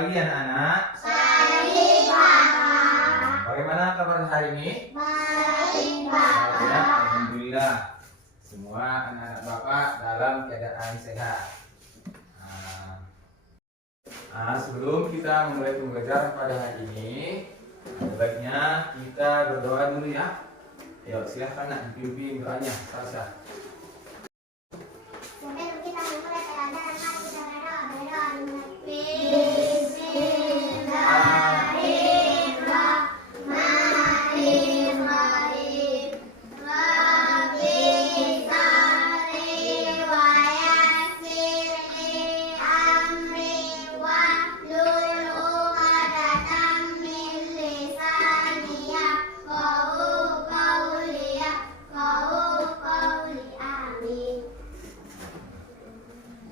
pagi anak-anak. Baik, Bapak. Bagaimana kabar hari ini? Baik, Bapak. Ya, alhamdulillah. Semua anak-anak Bapak dalam keadaan sehat. Sebelum kita memulai pembelajaran pada hari ini, baiknya kita berdoa dulu ya. Ayo silahkan nak dipimpin doanya, Salsa. Sebelum kita memulai pelajaran, mari kita berdoa. Bismillahirrahmanirrahim. Rabbi shrah wa yassir li amri wahlul 'uqdatam min lisani yafqahu qawli. Amin.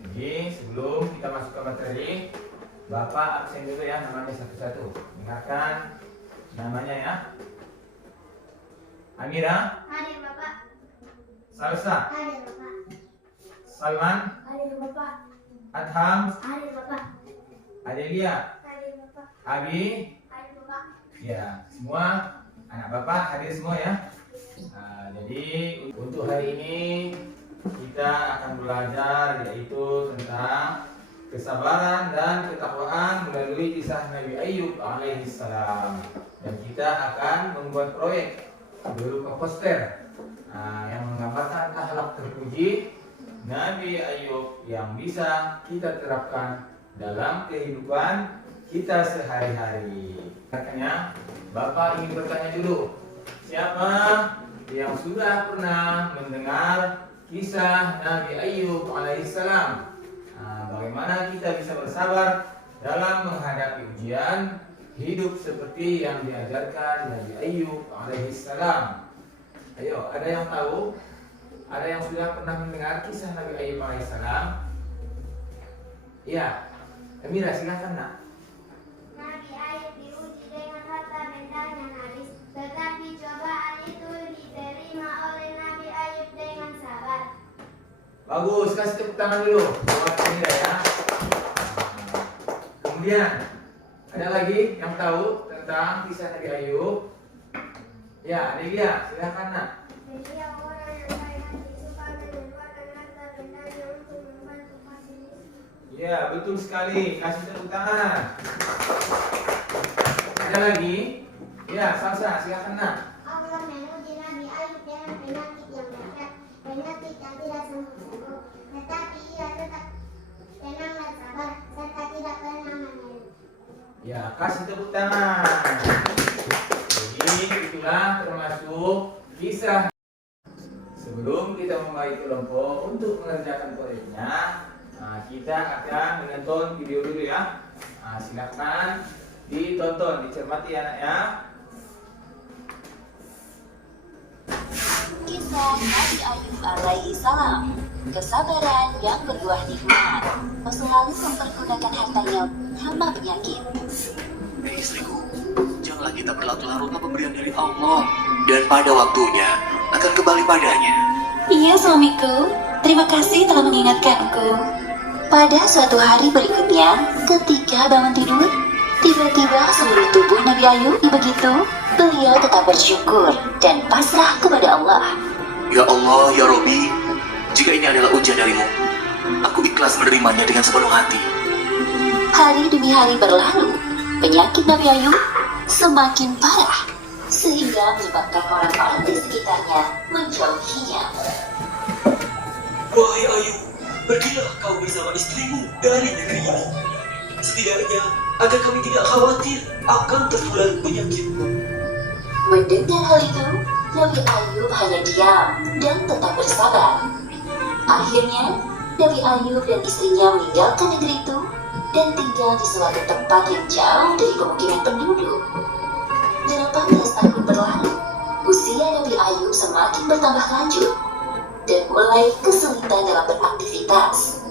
Jadi sebelum kita masuk ke materi, Bapak absen dulu ya namanya satu-satu. Dengarkan namanya ya. Amira, Hadir Bapak. Salsa, Hadir Bapak. Salman, Hadir Bapak. Adham, Hadir Bapak. Adelia, Hadir Bapak. Abi. Hadir Bapak. Ya, semua anak Bapak hadir semua ya. Jadi untuk hari ini kita akan belajar yaitu tentang kesabaran dan ketakwaan melalui kisah Nabi Ayub alaihissalam. Dan kita akan membuat proyek berupa poster yang menggambarkan akhlak terpuji Nabi Ayub yang bisa kita terapkan dalam kehidupan kita sehari-hari. Makanya Bapak ingin bertanya dulu, siapa yang sudah pernah mendengar kisah Nabi Ayub alaihissalam? Bagaimana kita bisa bersabar dalam menghadapi ujian hidup seperti yang diajarkan Nabi Ayub alaihissalam? Ayo, ada yang tahu? Ada yang sudah pernah mendengar kisah Nabi Ayub alaihissalam? Ya, Amira silakan nak. Nabi Ayub diuji dengan harta bendanya nyaris, tetapi cobaan itu diterima oleh Nabi Ayub dengan sabar. Bagus, kasih tepuk tangan dulu buat Amira ya. Kemudian ada lagi yang tahu tentang kisah Nabi Ayub? Ya, Adelia, silakan nak. Dia orang yang baik hati, suka menyumbangkan harta bendanya untuk membantu fasilitas. Ya, betul sekali. Kasih tepuk tangan. Ada lagi? Ya, Salsa, silakan nak. Allah menguji Nabi Ayub dengan penyakit yang dahsyat, penyakit yang tidak sembuh-sembuh, tetapi ia tetap tenang dan sabar serta tidak pernah mengeluh. Ya, kasih tepuk tangan. Jadi, itulah termasuk kisah. Sebelum kita memulai kelompok untuk mengerjakan proyeknya, kita akan menonton video dulu ya. Silakan ditonton, dicermati anak ya. Kisah Nabi Ayub alaihi salam, kesabaran yang berbuah nikmat. Selalu mempergunakan hartanya hamba penyakit. Istriku, janganlah kita berlarut-larut pemberian dari Allah, dan pada waktunya akan kembali padanya. Iya suamiku, terima kasih telah mengingatkanku. Pada suatu hari berikutnya, ketika bangun tidur, tiba-tiba seluruh tubuh Nabi Ayub begitu, beliau tetap bersyukur dan pasrah kepada Allah. Ya Allah, ya Robbi, jika ini adalah ujian darimu, aku ikhlas menerimanya dengan sepenuh hati. Hari demi hari berlalu, penyakit Nabi Ayub semakin parah, sehingga menyebabkan orang-orang di sekitarnya menjauhinya. Wahai Ayub, pergilah kau bersama istrimu dari negeri ini. Setidaknya agar kami tidak khawatir akan tertular penyakitmu. Mendengar hal itu, Nabi Ayub hanya diam dan tetap bersabar. Akhirnya, Nabi Ayub dan istrinya meninggalkan negeri itu dan tinggal di suatu tempat yang jauh dari pemukiman penduduk. 18 tahun berlalu, usia Nabi Ayub semakin bertambah lanjut dan mulai kesulitan dalam beraktivitas.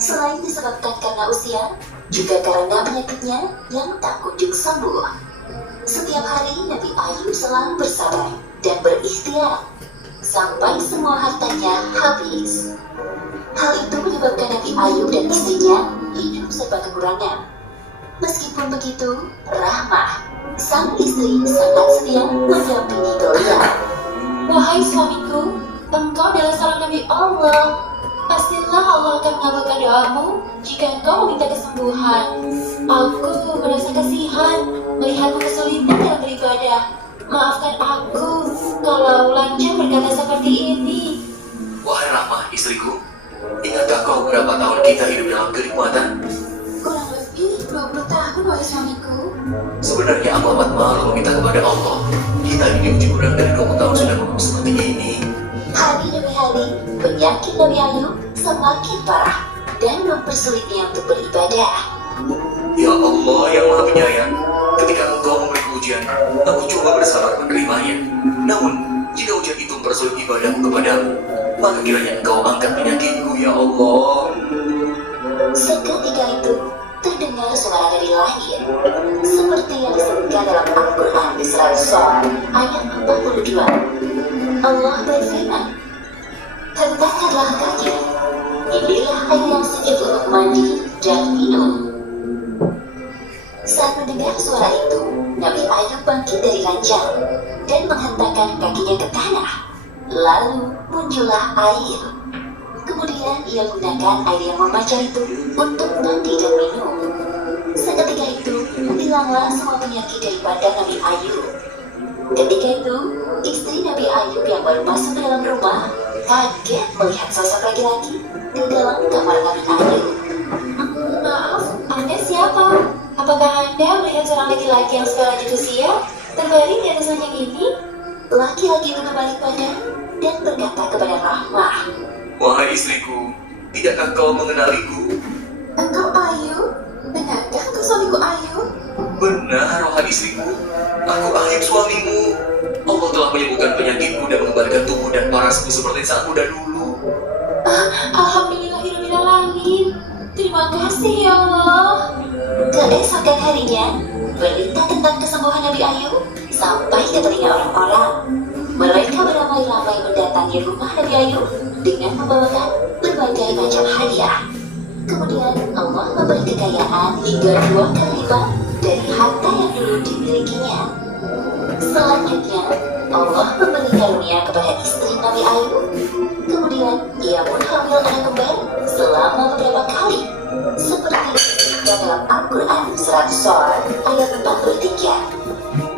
Selain disebabkan karena usia, juga karena penyakitnya yang tak kunjung sembuh. Setiap hari Nabi Ayub selalu bersabar dan berikhtiar sampai semua hartanya habis. Hal itu menyebabkan Nabi Ayub dan istrinya hidup serba kekurangan. Meskipun begitu, Rahmah, sang istri sangat setia mendampingi beliau. Wahai suamiku, engkau adalah seorang Nabi Allah. Pastilah Allah akan mengabulkan doamu jika engkau meminta kesembuhan. Aku merasa kasihan melihatmu kesulitan dalam beribadah. Maafkan aku kalau lancar berkata seperti ini. Wahai Rahmah, istriku, ingatkah kau berapa tahun kita hidup dalam kenikmatan? Kurang lebih 20 tahun, wahai suamiku. Sebenarnya aku amat malu meminta kepada Allah. Kita ini diuji kurang dari 20 tahun sudah ngomong seperti ini. Hari demi hari, penyakit Nabi Ayub semakin parah dan mempersulitnya untuk beribadah. Ya Allah yang Maha Penyayang, ketika Engkau memberi ujian, aku coba bersabar menerimanya. Namun, jika ujian itu mempersulit ibadahku kepadamu, maka kiranya Engkau angkat penyakitku, ya Allah. Seketika itu, terdengar suara dari langit, seperti yang disebutkan dalam Al-Quran di surat Shad ayat 42. Allah berfirman, "Hentakanlah kaki, inilah air yang sejuk untuk mandi dan minum." Saat mendengar suara itu, Nabi Ayub bangkit dari ranjang dan menghentakkan kakinya ke tanah. Lalu muncullah air. Kemudian ia gunakan air yang memancar itu untuk mandi dan minum. Seketika itu, hilanglah semua penyakit dari badan Nabi Ayub. Ketika itu, istri Nabi Ayub yang baru masuk ke dalam rumah kaget melihat sosok laki-laki di dalam kamar Nabi Ayub. Maaf, Anda siapa? Apakah Anda melihat seorang laki-laki yang sudah lanjut usia terbaring di atas ranjang ini? Laki-laki itu berbalik badan dan berkata kepada Rahmah, Wahai istriku, tidakkah kau mengenaliku? "Engkau Ayub? Benarkah engkau suamiku Ayub?" Benar, wahai istriku. Aku Ayub suamimu. Allah telah menyembuhkan penyakitku dan mengembalikan tubuh dan parasku seperti saat muda dulu. Alhamdulillahirrahmanirrahim. Terima kasih ya Allah. Keesokan harinya, berita tentang kesembuhan Nabi Ayub sampai ke telinga orang-orang. Mereka beramai-ramai mendatangi rumah Nabi Ayub dengan membawakan berbagai macam hadiah. Kemudian Allah memberi kekayaan hingga 2 kali lipat dari harta yang dulu dimilikinya. Selanjutnya, Allah memberi karunia kepada istri Nabi Ayub. Kemudian, ia pun hamil anak kembar selama beberapa kali. Seperti disebutkan dalam Al-Quran surat Shad ayat 43.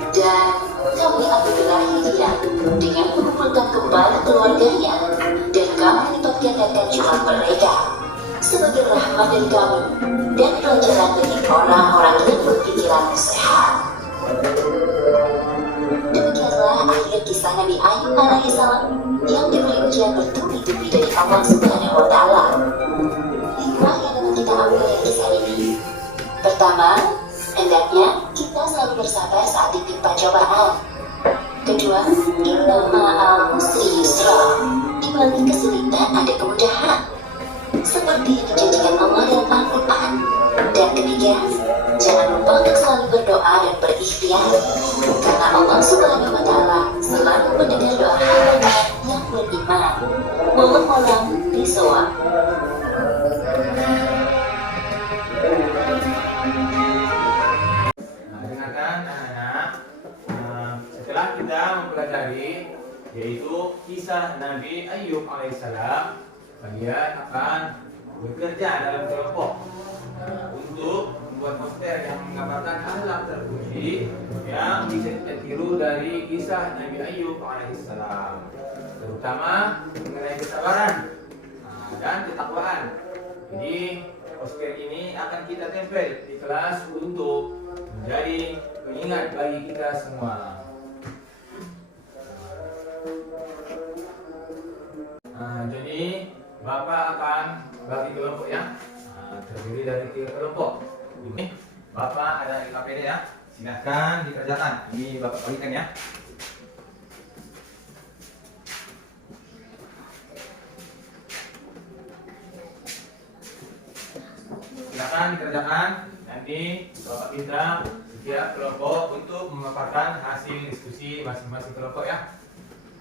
Dan kami apabila hidayah dengan mengumpulkan kembali keluarganya, dan kami lipat gandakan jumlah mereka sebagai rahmat dari kami dan pelajaran bagi orang-orang yang berpikiran sehat. Demikianlah akhir kisah Nabi Ayub alaihissalam yang diberi ujian bertubi-tubi dari Allah Subhanahu wa Ta'ala. Hikmah yang dapat kita ambil dari kisah ini: pertama, hendaknya kita selalu bersabar saat ditimpa cobaan. Kedua, inna ma'al usri yusra, di balik kesulitan ada kemudahan, seperti yang dijanjikan Allah dalam Al-Quran. Dan ketiga, jangan lupa untuk selalu berdoa dan berikhtiar, karena Allah Subhanahu wa Ta'ala selalu mendengar doa hamba yang beriman. Wallahu a'lam bishawab. Dengarkan anak-anak, setelah kita mempelajari yaitu kisah Nabi Ayub alaihissalam, kalian akan bekerja dalam kelompok untuk membuat poster yang menggambarkan akhlak terpuji yang bisa kita tiru dari kisah Nabi Ayub alaihissalam, terutama mengenai kesabaran dan ketakwaan. Jadi poster ini akan kita tempel di kelas untuk menjadi pengingat bagi kita semua. Jadi Bapak akan bagi kelompok ya, terdiri dari 3 kelompok. Ini Bapak ada di KPD ya, silahkan dikerjakan. Ini Bapak bagikan ya. Silahkan dikerjakan. Nanti Bapak minta setiap kelompok untuk memaparkan hasil diskusi masing-masing kelompok ya.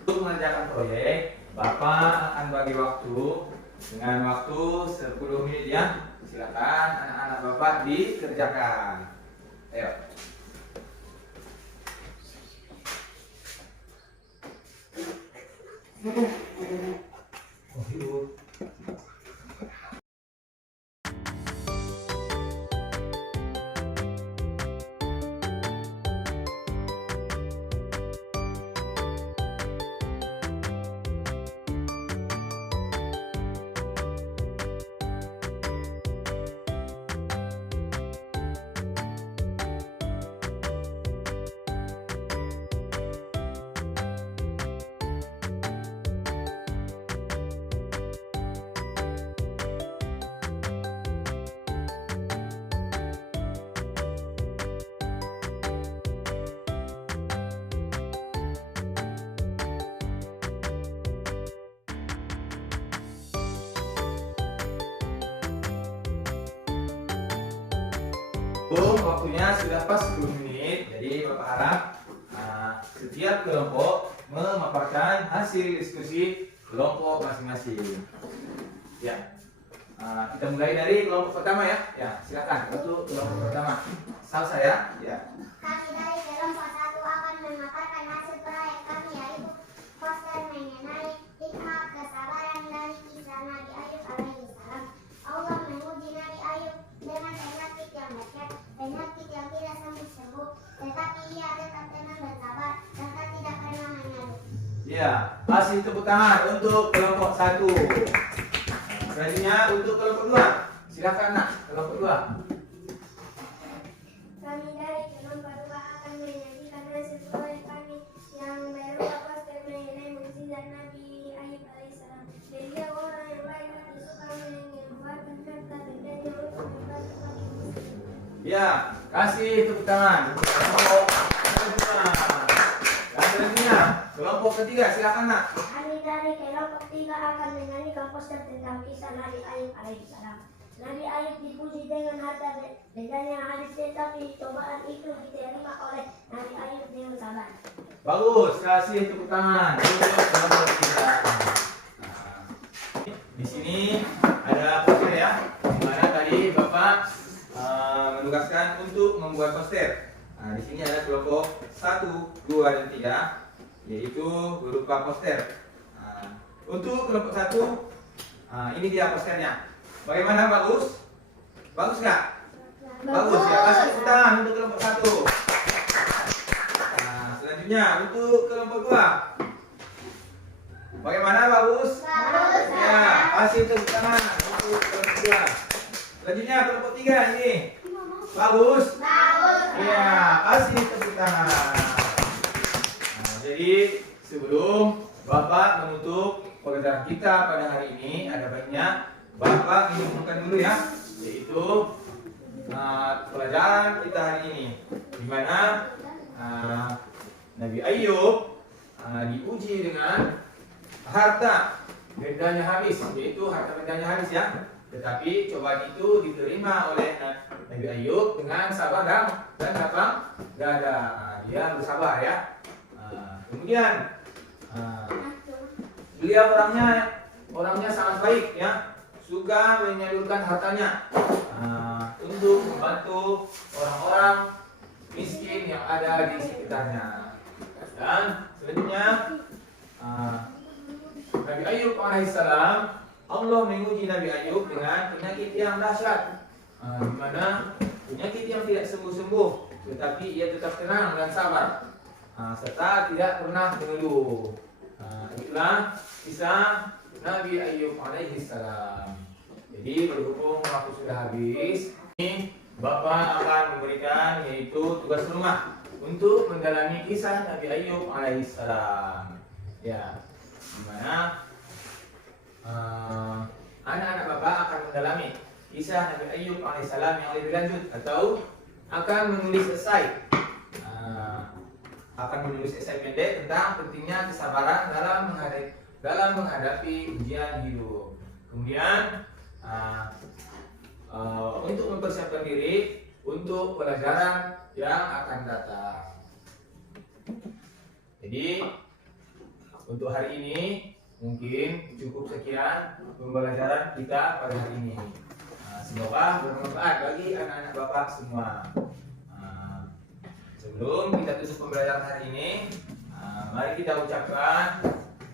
Untuk mengerjakan proyek, Bapak akan bagi waktu dengan waktu 10 menit ya. Silakan anak-anak Bapak dikerjakan. Ayo. Oh, hidup. Waktunya sudah pas 10 menit, jadi Bapak harap setiap kelompok memaparkan hasil diskusi kelompok masing-masing. Ya, kita mulai dari kelompok pertama ya. Ya, silakan untuk kelompok pertama. Salsa ya. Ya. Kami dari kelompok 1 akan memaparkan hasil proyek kami, yaitu poster mengenai hikmah kesabaran dari kisah Nabi Ayub alaihissalam. Allah menguji Nabi Ayub dengan penyakit yang dahsyat, penyakit yang tidak sembuh-sembuh, tetapi ia tetap tenang dan sabar serta tidak pernah mengeluh. Ya, kasih tepuk tangan untuk kelompok 1. Selanjutnya untuk kelompok 2. Silakan nak, kelompok 2. Kami dari kelompok 2 akan menyajikan hasil proyek kami yang berupa poster mengenai mukjizat Nabi Ayub alaihissalam. Beliau orang yang baik hati, suka mengeluarkan harta bendanya untuk membantu kami miskin. Ya, kasih tepuk tangan untuk kelompok kedua. Dan selanjutnya kelompok ketiga, silakan nak. Kami dari kelompok 3 akan menyanyikan poster tentang kisah Nabi Ayub alaihissalam. Nabi Ayub dipuji dengan harta bendanya habis, tetapi cobaan itu diterima oleh Nabi Ayub dengan sabar. Bagus, kasih tepuk tangan untuk kelompok kita. Nah, di sini ada poster ya, di mana tadi Bapak menugaskan untuk membuat poster. Nah, di sini ada kelompok 1, 2, dan 3, yaitu berupa poster. Nah, untuk kelompok 1, ini dia posternya. Bagaimana, bagus? Bagus nggak? Bagus ya, kasih tepuk tangan untuk kelompok 1. Nah, selanjutnya untuk kelompok 2. Bagaimana, bagus? Bagus. Ya, kasih tepuk tangan untuk kelompok 2. Selanjutnya kelompok 3 ini. Bagus? Bagus. Ya, kasih tepuk tangan. Nah, jadi sebelum Bapak menutup pelajaran kita pada hari ini, ada baiknya Bapak mengumumkan dulu ya, yaitu pelajaran kita hari ini, di mana Nabi Ayub diuji dengan harta bendanya habis, yaitu harta bendanya habis ya. Tetapi cobaan itu diterima oleh Nabi Ayub dengan sabar dan lapang dada. Dia bersabar ya. Kemudian beliau orangnya sangat baik ya, suka menyalurkan hartanya untuk membantu orang-orang miskin yang ada di sekitarnya. Dan selanjutnya Nabi Ayub alaihissalam, Allah menguji Nabi Ayub dengan penyakit yang dahsyat, di mana penyakit yang tidak sembuh-sembuh, tetapi ia tetap tenang dan sabar, serta tidak pernah mengeluh. Itulah kisah Nabi Ayub alaihissalam. Jadi berhubung waktu sudah habis, ini Bapak akan memberikan yaitu tugas rumah untuk mendalami kisah Nabi Ayub alaihissalam. Ya, dimana anak-anak Bapak akan mendalami kisah Nabi Ayub alaihissalam yang lebih lanjut, atau akan menulis esai, pendek tentang pentingnya kesabaran dalam menghadapi ujian hidup. Kemudian untuk mempersiapkan diri untuk pelajaran yang akan datang. Jadi untuk hari ini mungkin cukup sekian pembelajaran kita pada hari ini. Semoga bermanfaat bagi anak-anak Bapak semua. Sebelum kita tutup pembelajaran hari ini, mari kita ucapkan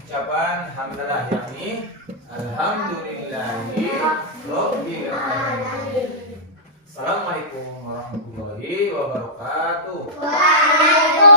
ucapan hamdalah, yakni alhamdulillahi rabbil alamin. Assalamualaikum warahmatullahi wabarakatuh. Waalaikumsalam.